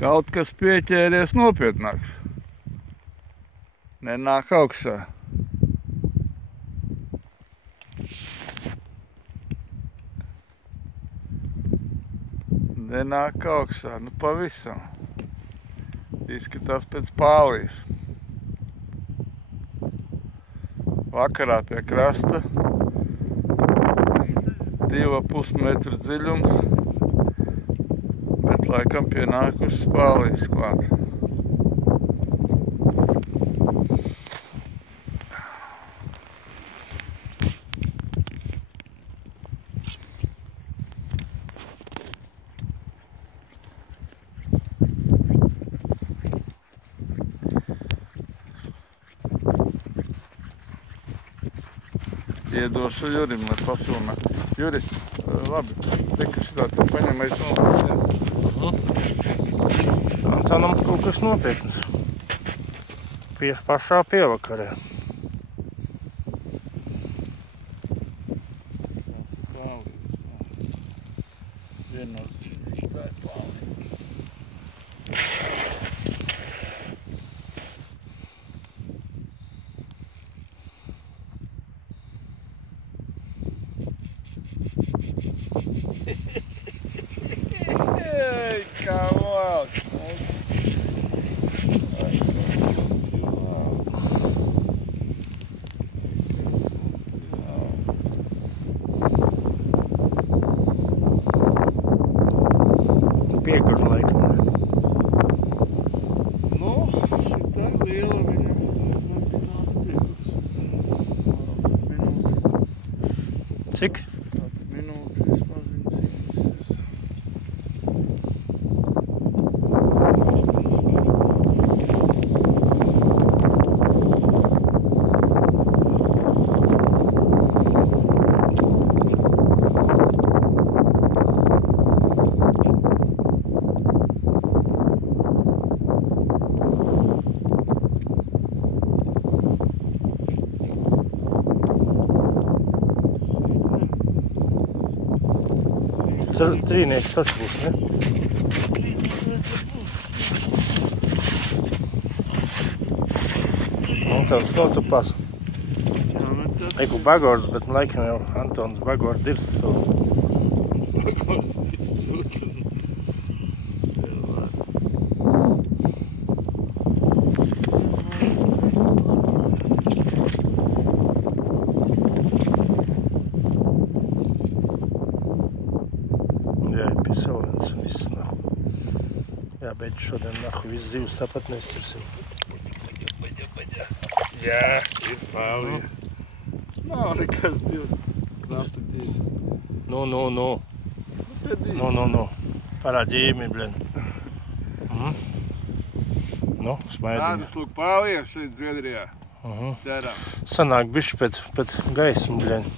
Kaut kas pieķēries nopietnāks. Nenāk augšā. Nenāk augšā, nu pavisam. Izskatās pēc pālijas. Vakarā pie krasta. 2,5 metru dziļums. Bet laikam pienākušas pālijas klāt. Iedošu Jurim, lai pafilmē. Juri, labi, teka šitā tu paņemais Antonam kaut kas nopietnas. Pašā pievakarē. Viennozīmīgi, tā ir pālija. Hey, come on! Piegura laikam. Nu, šitā liela viņa nezinu, tik daudz piegurs. Minūti. Cik? Minūti vismaz viņa cīnīsies. Trīnieks tas būs, ne? Antons notupās. Eiku bagords, bet laikam jau Antons bagords ir sūs. Bagords ir sūs. Pisaulēns un viss nahu. Jā, bet šodien nahu viss zivs tāpat nesirsim. Jā, ir pālija. Nav nekas divi. Knapi divi. No. Pie divi. No. Parādījumi, bļen. Nu, smaidīgi. Tādas lūk pālijas šeit Zviedrijā. Ķerām. Sanāk bišķi pēc gaismu, bļen.